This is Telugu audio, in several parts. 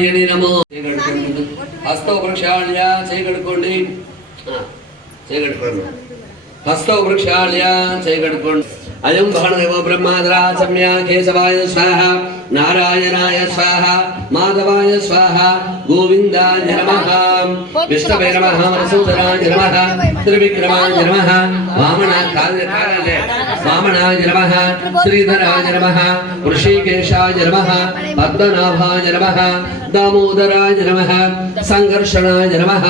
నారాయణి నమో. హస్తో వృక్షాళ్య చేయగడుకోండి, చేయగడుకోండి. హస్తో వృక్షాళ్య చేయగడుకోండి. అయం భాణదేవ బ్రహ్మాదరా సమ్య కేశవాయ స్వాహ, నారాయణాయ స్వాహ, మాధవాయ స్వాహ, గోవిందాయ నమః, విష్ణవే నమః, వసుధరాయ నమః, త్రివిక్రమాయ నమః, వామనాయ నమః, శ్రీధరాయ నమః, వృషికేశాయ నమః, పద్మనాభాయ నమః, దామోదరాయ నమః, సంఘర్షణాయ నమః,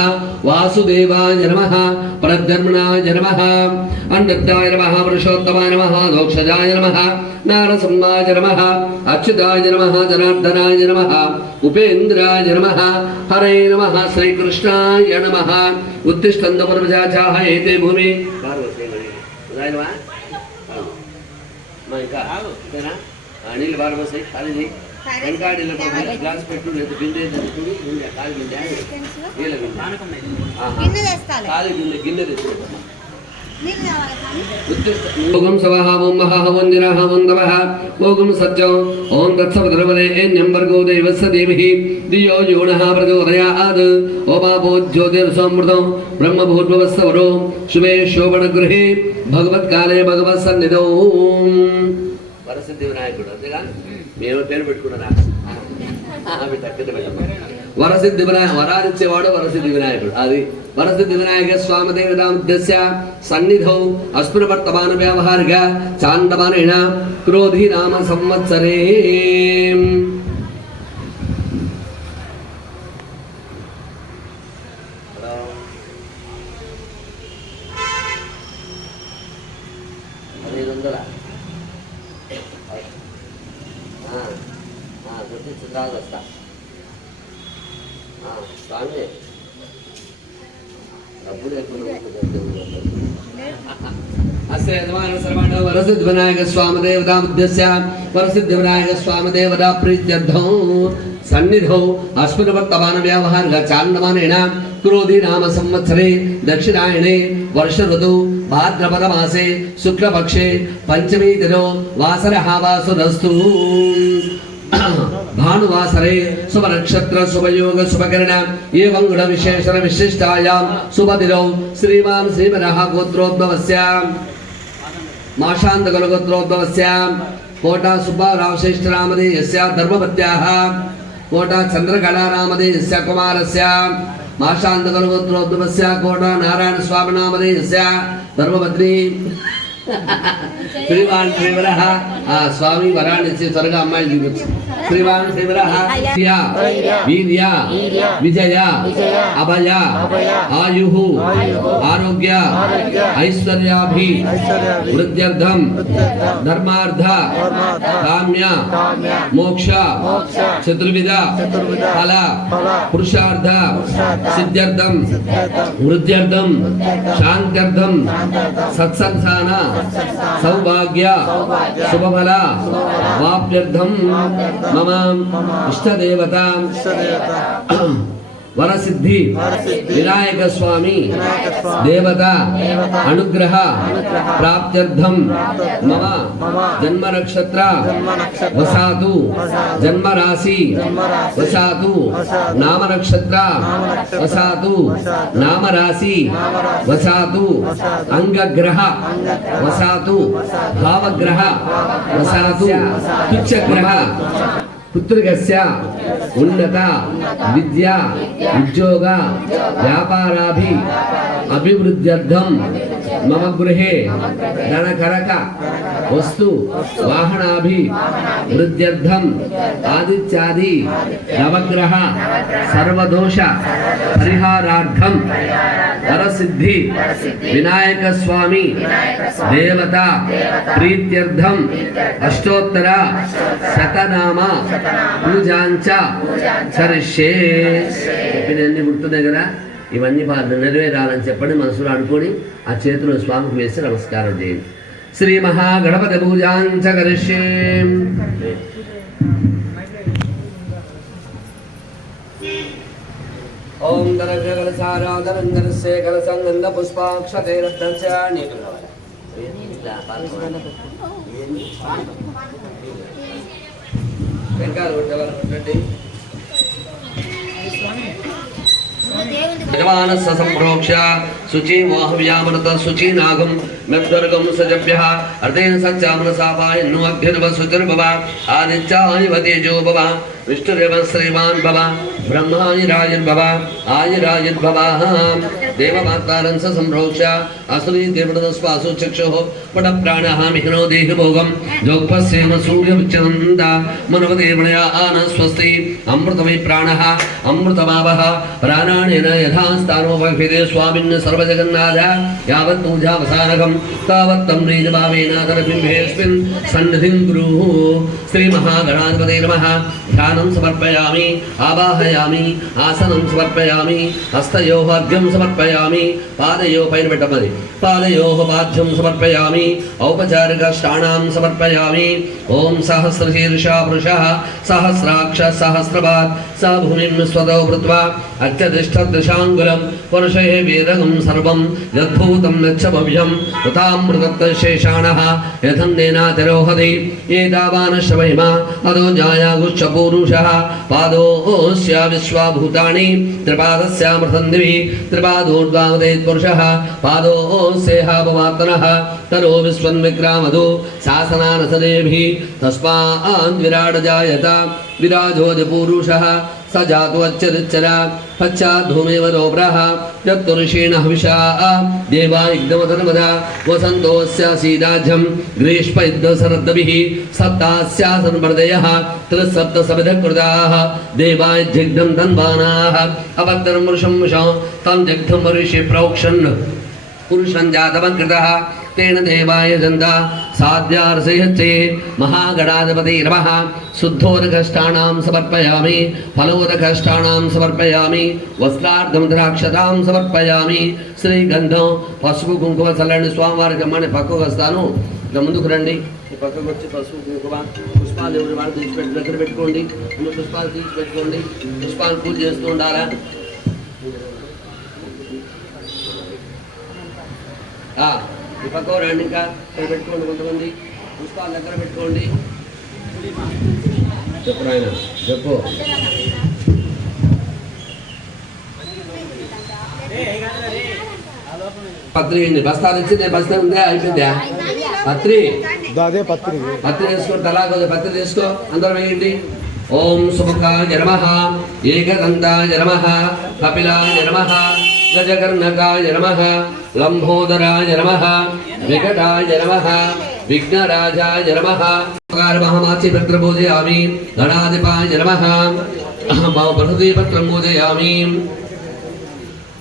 వాసుదేవాయ నమః, ప్రద్యుమ్నాయ నమః, అన్నదాయ నమః, పురుషోత్తమాయ నమః, దోక్షజాయ నమః, నారసింహాయ నమః, అచ్యుతాయ నమః, జనార్దనాయ నమః, ఉపేంద్రాయ నమః, హరే నమః, శ్రీకృష్ణాయ నమః. ఉత్తిష్టంత పరమజాచాహయేతే భూమి నీళ్ళు బాగా వస్తాయి. ఖాళీ వెనకాడీలో గ్లాస్ పెట్టు, లేదు బిందె ఖాళీ బిందె, నీళ్ళ బిందె, ఖాళీ బిందె, గిన్నె తెచ్చుకుంటాం. ఓం సవః ఓం మహః ఓం నిరః ఓం దవః ఓం సత్యం ఓం తత్సవితుర్వరేణ్యం భర్గో దేవస్య ధీమహి ధియో యో నః ప్రచోదయాత్. ఓమాపో జ్యోతిర్సమృతం బ్రహ్మభూర్భువస్సవరో శుభే శోభనగృహే భగవత్కాలే భగవత్సన్నిధౌ. వరసిద్ధి వినాయకుడు అంతేగా మేము పేరు పెట్టుకున్నారా? వరసిద్ధి వినాయక, వరాలిచ్చేవాడు వరసిద్ధి వినాయకుడు. అది వరసిద్ధి వినాయక స్వామి దేవతామధ్యస్య సన్నిధౌ అస్ఫురవర్తమాన వ్యవహారిక చాందమానేన క్రోధి నామ సంవత్సరే. స్వామి వరసిద్ధి వినాయక స్వామి దేవతామధ్యస్య వరసిద్ధి వినాయక స్వామి దేవతా ప్రీత్యర్థం సన్నిధౌ అస్మిన్ వ్యవహారిక చాందమానేన క్రోధి నామ సంవత్సరే దక్షిణాయనే వర్ష ఋతు భాద్రపద మాసే శుక్లపక్షే పంచమీ దినో వాసరః వాసురస్తు. భానువాసరే శుభ నక్షత్ర శుభయోగ శుభకరణ ఏవం గుణ విశేషణ విశిష్టాయాం శుభదినౌ శ్రీమాన్ శ్రీమనః గోత్రోద్భవస్య మాషాంతకుల గోత్రోద్భవస్య కోటా సుబ్బారావశేష్ఠనామధేయస్య ధర్మపత్యాః కోటా చంద్రకళానామధేయస్య కుమారస్య మాషాంతకుల గోత్రోద్భవస్య కోటా నారాయణ స్వామినామధేయస్య ధర్మపత్ని శ్రీవాన్ శ్రీవరః. స్వామి వరాన్ని త్వరగా అమ్మాయిలు చూపించు. శ్రీవాన్ శ్రీవరః వీర్య విజయ అభయ ఆయుః ఆరోగ్య ఐశ్వర్యాభి వృద్ధ్యర్థం ధర్మార్థ కామ్య మోక్ష చతుర్విధ ఫల పురుషార్థ సిద్ధ్యర్థం వృద్ధ్యర్థం శాంత్యర్థం సత్సంసాన సౌభాగ్య శుభఫల వాప్యర్థం మమ ఇష్టదేవత వరసిద్ధి వినాయక స్వామి దేవత అనుగ్రహ ప్రాప్త్యర్థం మమ జన్మ నక్షత్ర వసాతు జన్మ రాశి వసాతు నామ నక్షత్ర వసాతు నామ రాశి వసాతు అంగగ్రహ వసాతు భావగ్రహ వసాతు తుచ్చగ్రహ పుత్రికస్య ఉన్నత విద్య ఉద్యోగ వ్యాపారాభి అభివృద్ధ్యర్థం మమ గృహే ధనకరక వస్తు వాహనాభి వృద్ధ్యర్థం ఆదిత్యాది నవగ్రహ సర్వదోష పరిహారార్థం వరసిద్ధి వినాయక స్వామి దేవత ప్రీత్యర్థం అష్టోత్తర శతనామ పూజాంచ కరిష్యే. చెప్పినన్ని గుర్తున్నాయి కదా, ఇవన్నీ నెరవేరాలని చెప్పండి. మనసులో అనుకొని ఆ చేతులు స్వామికి వేసి నమస్కారం చేయండి. శ్రీ మహాగణపతి పూజాంచ కరిష్యే. ఓం కలసారాధనందరస్య కలసంగంధ పుష్పాక్షతే రత్నస్య. వెంకాయ యజమానస్య సంప్రోక్ష్య శుచి మోహవ్యామృత శుచి నాగం మెద్వర్గం సజభ్యః అర్ధేన సత్యామనసాపాయన్ను అభ్యుర్వ శుచిర్భవ ఆదిత్యాయ తేజో భవ విష్ణురేవ శ్రీమాన్ భవ బ్రహ్మాయ రాజర్భవ ఆయురాజర్భవ దేవమాతారం స సంప్రోక్ష్య అసురీ దేవతస్వాసు చక్షుః పట ప్రాణః మిహినో దేహభోగం జోపస్యేమ సూర్యవిచ్చనంద మనవదేవణయా ఆన స్వస్తి అమృతమై ప్రాణః అమృతమావః ప్రాణానేన యథా స్థానో భవిదే స్వామిన్ సర్వజగన్నాథ యావత్ పూజావసానకం తావత్ తం నీజభావేన తదబింబేస్మిన్ సన్నిధిం గురుః శ్రీ మహాగణాధిపతే నమః ధ్యానం సమర్పయామి ఆవాహయామి ఆసనం సమర్పయామి హస్తయోః అర్ఘ్యం సమర్పయామి పాదయోః పైన పెట్టమది పాదయోః పాద్యం సమర్పయామి ఔపచారిక స్నానం సమర్పయామి ఓం సహస్రశీర్షా పురుషః సహస్రాక్ష సహస్రపాద్ స భూమిం స్వదో భృత్వా అత్యధిష్ఠదశాంగులం పురుషే వేదగం సర్వం యద్భూతం నచ్చభవ్యం తథామృతశేషాణః యథన్నేనాతిరోహతి ఏతావానశ్చ మహిమా అదో జాయాగుశ్చ పూరుషः పాదోస్య విశ్వభూతాని త్రిపాదస్యామృతం దివి త్రిపాదోర్ధ్వావదేత్ పురుషः పాదోస్యేహాపవాత్మనः తరో విశ్వన్విక్రామదో శాసనానసదేభి తస్మాద్ విరాట్ జాయత విరాజోజ పూరుషः स जातो अच्छरिच्चर पश्चाद्धूमेव रोब्रः यत्तुरुषेण हविषा देवा यज्ञमधर्मदा वसन्तोऽस्य सीदाज्यं ग्रीष्मयुद्धसरद्भिः सप्तास्यासन्वर्दयः त्रिसप्तसविधकृताः देवा यज्ञं धन्वानाः अवक्तरं पुरुषं तं जग्धं ऋषि प्रोक्षन् पुरुषं जातवन्कृतः तेन देवाय जन्ता साध्यार्षयच्चे महागणाधिपते नमः शुद्धोदकष्टानां समर्पयामि फलोदकष्टानां समर्पयामि वस्त्रार्धं द्राक्षतां समर्पयामि శ్రీగంధం పసుపు కుంకుమ చల్లండి స్వామివారికి అమ్మని పక్కకు వస్తాను ఇలా ముందుకు రండి పక్కకు వచ్చి పసుపు కుంకుమ పుష్పాలు ఎవరి వాళ్ళు తీసిపెట్టి దగ్గర పెట్టుకోండి పుష్పాలు తీసి పెట్టుకోండి పుష్పాలు పూజ చేస్తూ ఉండాలా ఈ పక్క రండి ఇంకా ఇక్కడ పెట్టుకోండి కొంతమంది పుష్పాలు దగ్గర పెట్టుకోండి చెప్పు ఆయన చెప్పు పత్రి బస్తాలు ఇచ్చి నేను బస్తా ఉందా అయిపోయిందా పత్రి పత్రి వేసుకోండి తలా పత్రి తీసుకో అందరం వేయండి ఓం సుముఖాయ నమః ఏకదంతాయ నమః కపిలాయ నమః గజకర్ణకాయ నమః లంబోదరాయ నమః వికటాయ నమః విఘ్నరాజాయ నమః మహామాచి పత్రం పూజయామి గణాధిపాయ నమః బృహదీ పత్రం పూజయామి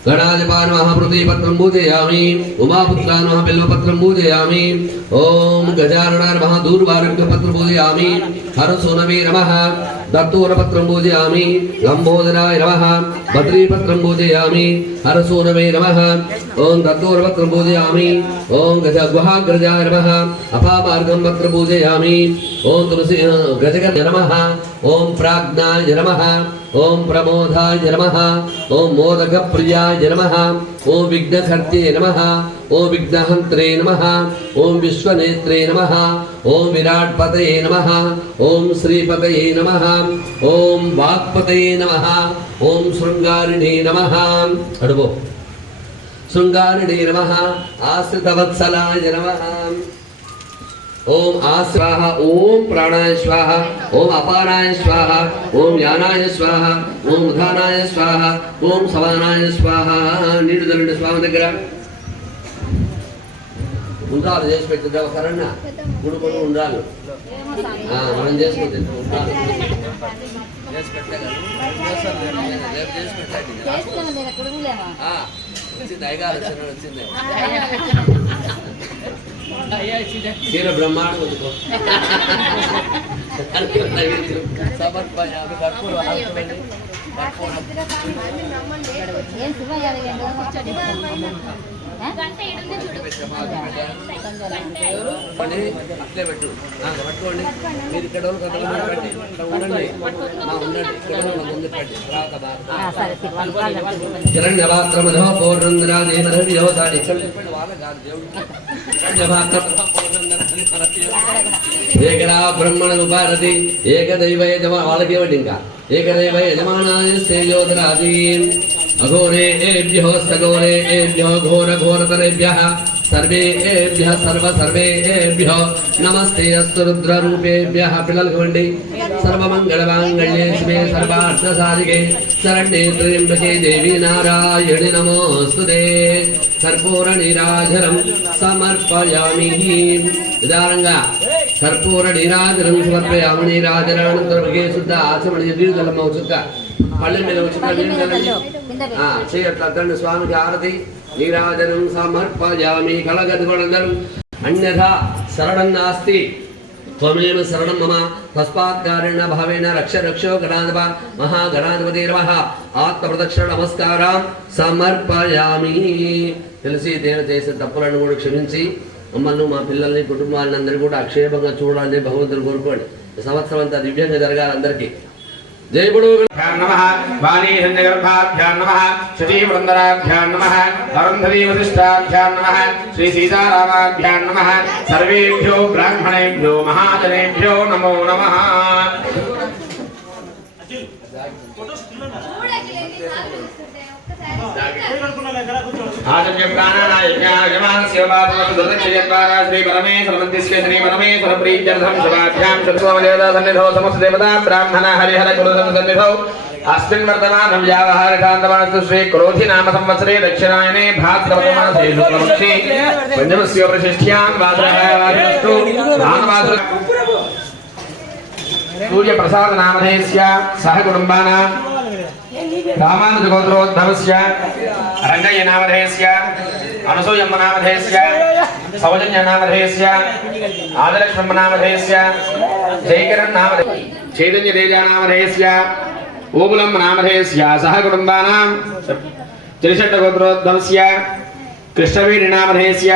గణాధిపాన్ మహాపృథీ పత్రం పూజయామి ఉమాపుత్రాన్ మహాబిల్వపత్రం పూజయామి ఓం గజాననాయ నమః దూర్వారుక పత్రం పూజయామి హరసూనవే నమః దత్తూరపత్రం పూజయామి లంబోదరాయ నమః బద్రీపత్రం పూజయామి హరసూనవే నమః ఓం దత్తూరపత్రం పూజయామి ఓం గుహాగ్రజాయ నమః అపామార్గం పత్రం పూజయామి ఓం తులసి గజగణ నమః ఓం ప్రాజ్ఞాయ నమః ఓం ప్రమోదాయ నమః ఓం మోదకప్రియాయ నమః ఓం విఘ్నకర్తే నమః ఓం విఘ్నహంత్రే నమః ఓం విశ్వనేత్రే నమః ఓం విరాట్పతయే నమః ఓం శ్రీపతయే నమః ఓం వాక్పతయే నమః ఓం శృంగారిణే నమః అడుగో శృంగారిణే నమః ఆశ్రితవత్సలాయ నమః ఓం ఆస్వాహ ఓం ప్రాణాయ స్వాహ ఓం అపానాయ స్వాహ ఓం యానాయ స్వాహ ఓం ఉదానాయ స్వాహ ఓం సమానాయ స్వాహ నీడు తల్లి స్వామి దగ్గర ఉండాలి చేసి పెట్టిద్దాం కరణ గుడుకొని ఉండాలి మనం చేసుకుంటే వచ్చింది అయ్యగారు వచ్చింది చీర బ్రహ్మాండం ఉందికో సమర్పయామి అట్లే పెట్టు పట్టుకోండి మీరు ఇక్కడ ఉండండి ముందు పెట్టి హిరణ్యపాత్రమధో పౌర్ణంద్రాదేవతాడి ఏకరా బ్రహ్మణ భారతి ఏకదైవ వాళ్ళకి ఇవ్వండి ఇంకా ఏకదైవ యజమానాయ శ్రేయోదరాదీన్ అఘోరేభ్యో సఘోరేభ్యో ఘోర ఘోరతరేభ్యః సర్వేభ్యః సర్వేభ్యో నమస్తే అస్తు రుద్రరూపేభ్యః పిల్లలకు ఇవ్వండి సర్వమంగళమాంగళ్యే శివే సర్వార్థసాధికే శరణ్యే త్ర్యంబకే దేవి నారాయణి నమోస్తుతే కర్పూర నీరాజనం సమర్పయామి విధానంగా కర్పూర నీరాజనం సమర్పయామి నీరాజనానంతరముగే శుద్ధ ఆచమణి దీర్ఘలమ్మ చుక్క పళ్ళ మీద చుక్క చేయట్ల స్వామికి ఆరతి నీరాజనం సమర్పయామి కళగదుగోళందరం అన్యథా శరణం నాస్తి త్వమేవ శరణం మమ తస్మాత్ కారేణ భావేన రక్ష రక్షో గణాధిప మహాగణాధిపతిర్వః ఆత్మప్రదక్షిణ నమస్కారం సమర్పయామి. తెలిసి తేన చేసే తప్పులను కూడా క్షమించి మమ్మల్ని మా పిల్లల్ని కుటుంబాలను అందరినీ కూడా అక్షేమంగా చూడాలని భగవంతుని కోరుకోండి. సంవత్సరం అంతా దివ్యంగా జరగాలి అందరికీ. జై నమః వాణీ సంజగర్భాభ్యాం నమః శచీ వృందరాభ్యాం నమః అరుంధవీ వశిష్టాభ్యాం నమః శ్రీ సీతారామాభ్యాం నమః సర్వేభ్యో బ్రాహ్మణేభ్యో మహాజనేభ్యో నమో నమః. ఆచర్య ప్రాణానాయజ్ఞాయమానస్య పాపమతు దుర్దక్షయద్వారా శ్రీ పరమేశ్వర మందిస్య శ్రీ పరమేశ్వర ప్రీత్యర్థం శుభాభ్యాం శతసోమదేవతా సన్నిధౌ సమస్త దేవతా బ్రాహ్మణ హరిహర గురుదం సన్నిధౌ అస్మిన్ వర్తమానం వ్యావహారికాంతమానస్తు శ్రీ క్రోధి నామ సంవత్సరే దక్షిణాయనే భాద్రపదమాసే శుక్లపక్షే పంచమస్య ప్రశిష్ట్యాం వాసరస్తు నామవాసర సూర్య ప్రసాద నామధేయస్య సహ కుటుంబానాం రామానుజ గోత్రోద్భవస్య రంగయ్య నామధేయస్య అనసూయమ్మ నామధేయస్య సౌజన్య నామధేయస్య ఆదలక్ష్మమ్మ నామధేయస్య జయకిరణ్ నామధేయ చైతన్య తేజ నామధేయస్య ఓబులమ్మ నామధేయస్య సహ కుటుంబానాం త్రిషట్ట గోత్రోద్భవస్య కృష్ణవేణి నామధేయస్య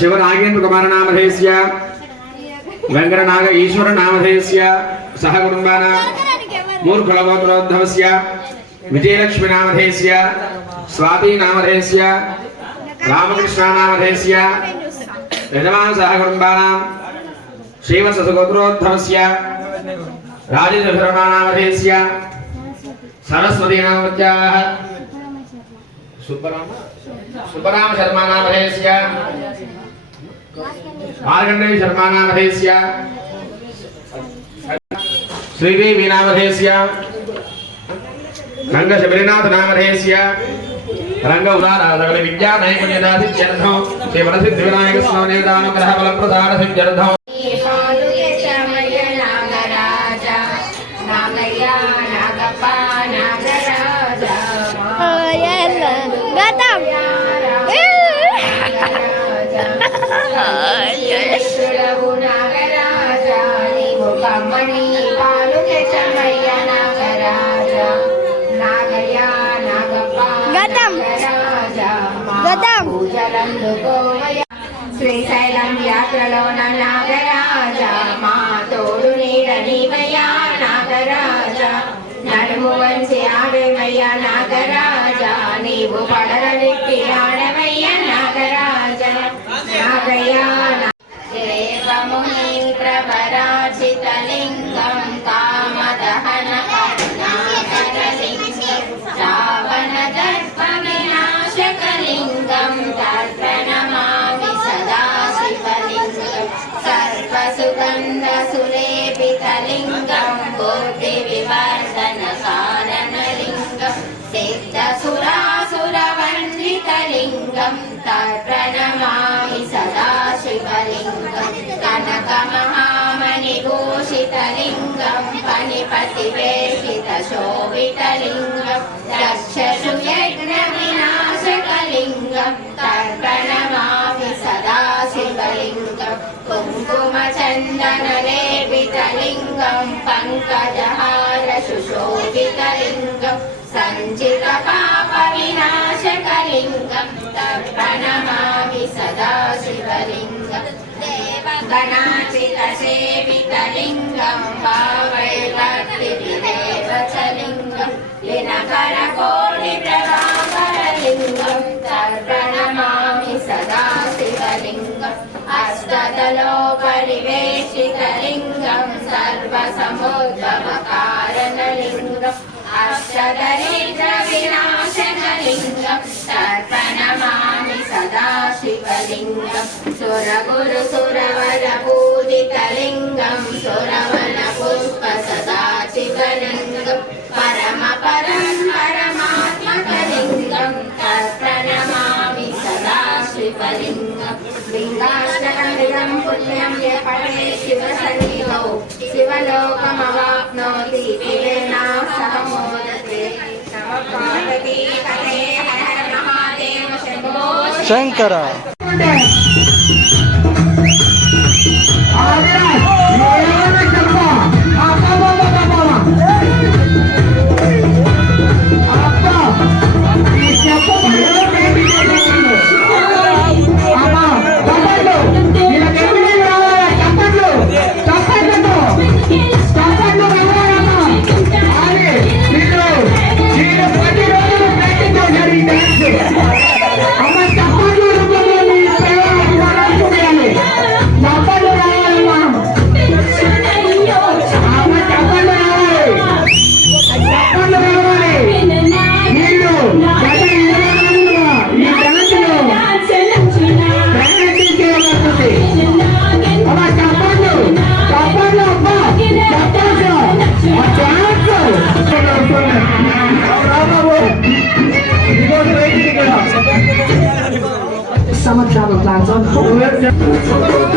శివనాగేంద్ర కుమార నామధేయస్య వెంకటనాగ ఈశ్వర నామధేయస్య సహ కుటుంబానాం మూర్ఖుల గోత్రోద్భవస్య విజయలక్ష్మి నామధేయస్య స్వాతి నామధేయస్య రామకృష్ణ నామధేయస్య యజమాన సహ కుటుంబానాం శ్రీవత్స గోత్రోద్భవస్య రాజేంద్ర శర్మ నామధేయస్య సరస్వతి నామత్యాః సుబ్బరామ శర్మ నామధేయస్య మార్కండేయ శర్మ నామధేయస్య శ్రీదేవి నామధేయస్య రంగ శబరినాథ నామధేయస్య రంగ ఉదార విద్యా నైపుణ్యదాసిత్యర్థం శ్రీ వరసిద్ధి వినాయక స్వామి దేవతానుగ్రహ బల ప్రసాద సిద్ధ్యర్థం శ్రీశైలం యాత్రలో నాగరాజ మా తోడు నీడ నీవయ్యా నాగరాజ నడుము వంచి ఆడేవయ్యా నాగరాజ నీవు పడర విప్పి ఆడవయ్యా నాగరాజ నాగయ్యా దేవముని ప్రవరాచిత లింగం కామదహన కరుణాకరలింగం రావణ దర్ప వినాశకలింగం తర్పణమామి సదా శివలింగం సర్వసుగంధ సులేపితలింగం బుద్ధి వివర్ధన కారణలింగం సిద్ధసురాసురవందితలింగం తర్పణమామి సదా శివలింగం కనక మహామణి భూషితలింగం పనిపతి వేషిత శోభితలింగం దక్షసు యజ్ఞ వినాశకలింగం తర్పణమామి సదా శివలింగం కుంకుమ చందన లేపితలింగం పంకజహార సుశోభితలింగం సంచిత పాప వినాశకలింగం गणाचितसेवितलिङ्गं भावैर्भक्तिविदेव च लिङ्गं दिनकरकोटिप्रभाकरलिङ्गं तर्प्रणमामि सदा शिवलिङ्गम् अष्टदलोपरिवेशितलिङ्गं सर्वसमुद्भवकारणलिङ्गम् अष्टदरिद्रविनाशनलिङ्गं तर्पणमामि सदा शिवलिङ्गं सुरगुरुसुरवरपूजितलिङ्गं सुरवनपुष्पसदाशिवलिङ्गं परमपरं परमात्मकलिङ्गं तर्पणमामि सदा शिवलिङ्गं लिङ्गाष्टकमिदं पुण्यं ये पठे शिवसन्निधौ शिवलोकमवाप्नोति तिरेणा सह मोदते नमः पार्वतीपते हर हर Mahadev Shambho Shankara Summer travel plans on hold.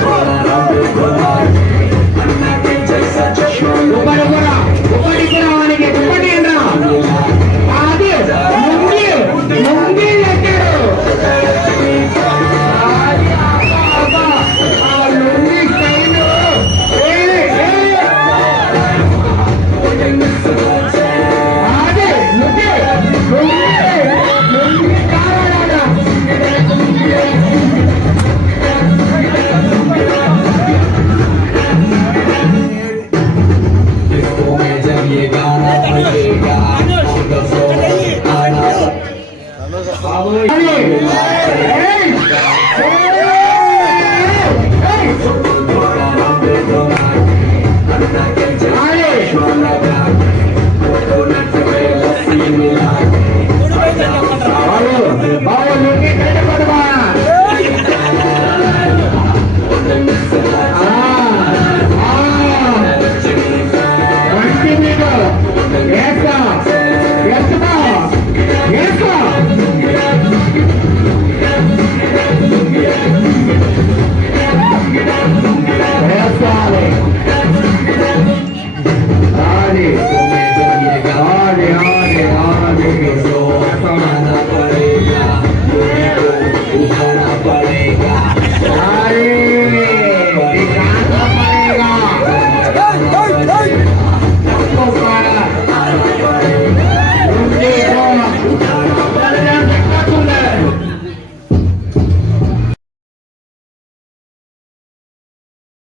Hey!